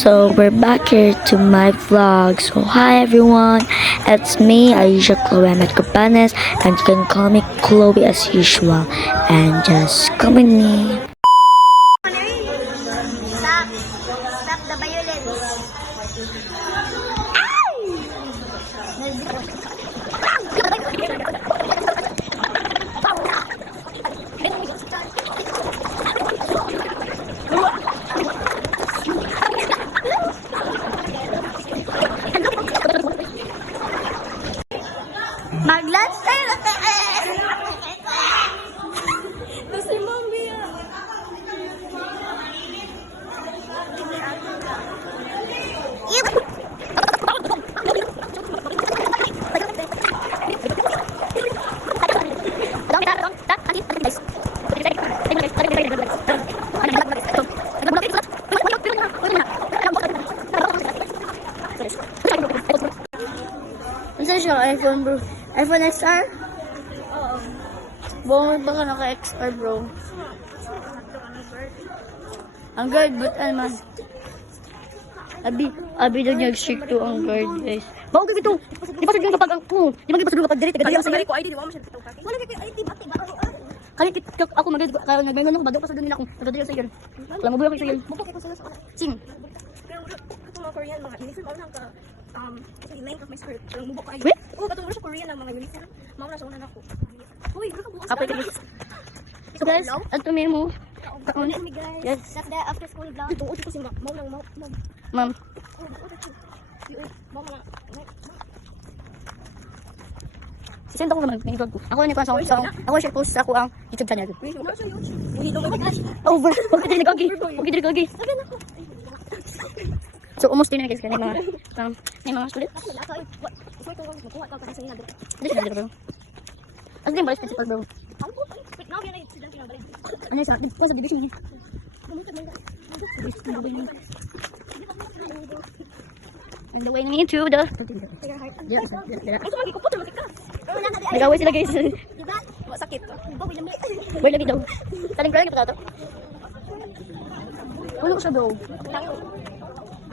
So we're back here to my vlog. So hi everyone, it's me Aisha Chloe Ahmed Cabanes, and you can call me Chloe as usual, and just come with me. Stop the violence. Mag-lunch tayo na tayo. Kasi mami Ano siya? iPhone bro? iPhone XR? Oo. Bumag ba ka naka-XR bro? Ang guard, but man. Abi daw niya strict to ang guard guys. Bago ka ito! Di pa sa kapag ang di ba gipasudlo kapag direct? Kaya sa ko ID, di ba mo siya ito kaki? Wala kayo ID, bati ba? Kali ako nagbayad ako, bago pa sa nila ako. Nagdadali sa iyo. Alam mo ba ako sa iyo? Bupo kayo sa Sing. Pero mga Korean, mga uniform ako nang ka kasi length of my skirt. Pero mubok ko ay. Oo, katulad sa Korean ng mga uniform. Mauna sa unan ako. Uy, bro ka bukas. Kapay ka. So guys, at tumir mo. Yes. That's the after school vlog. Ito, uti ko sila. Ma'am. Send ako naman ng vlog ko. Ako na nagkuhan sa ako share post sa ako ang YouTube channel ko. Over. Huwag ka din nagagi. So almost din na guys kanina mga student. Ano din ba principal bro? Ano sa division niya? And the way into the nagaway sila guys. Sakit. Boy lagi daw. Taling kaya kita to. Ano ko siya daw?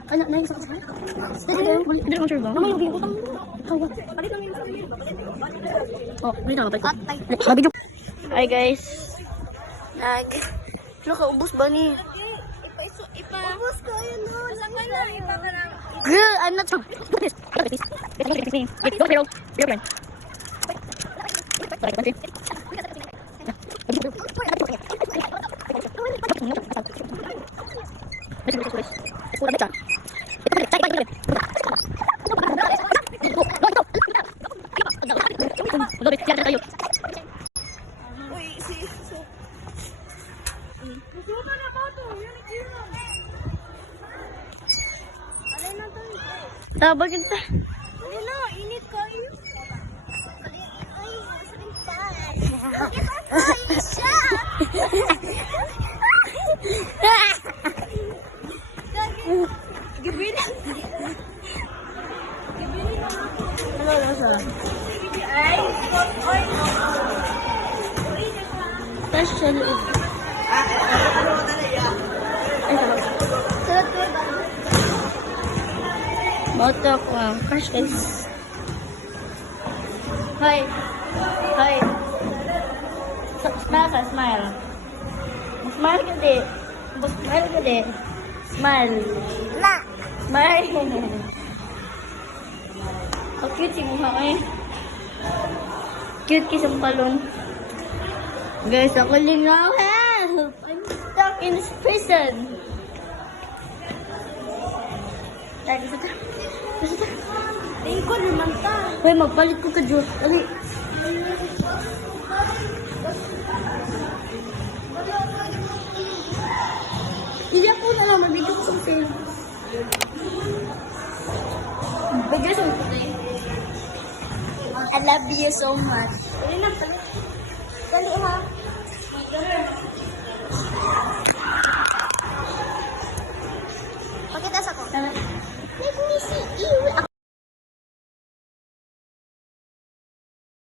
Ano na yung sakit? Hindi naman sure ba? Naman yung utang. Oh, hindi na kapag. Mabidyo. Hi guys. Sino ka ubos ba ni? Ubos ko yun no. Girl, I'm not sure. Tabag kita. Ano, init kayo. Moto ko ang crush guys. Hi. Smile ka, smile. Smile ka di. Smile ka di. Smile. Smile. Ang cute si mukha ko eh. Cute kisang palon. Guys, ako lingaw. Help! I'm stuck in this prison. Tingin ko naman ta. Hoy, magpalit ko ka, Diyos. Ali. Hindi ako na lang. Mabigyan ko something. Bigyan something. I love you so much. Dali na, palit. Dali ha.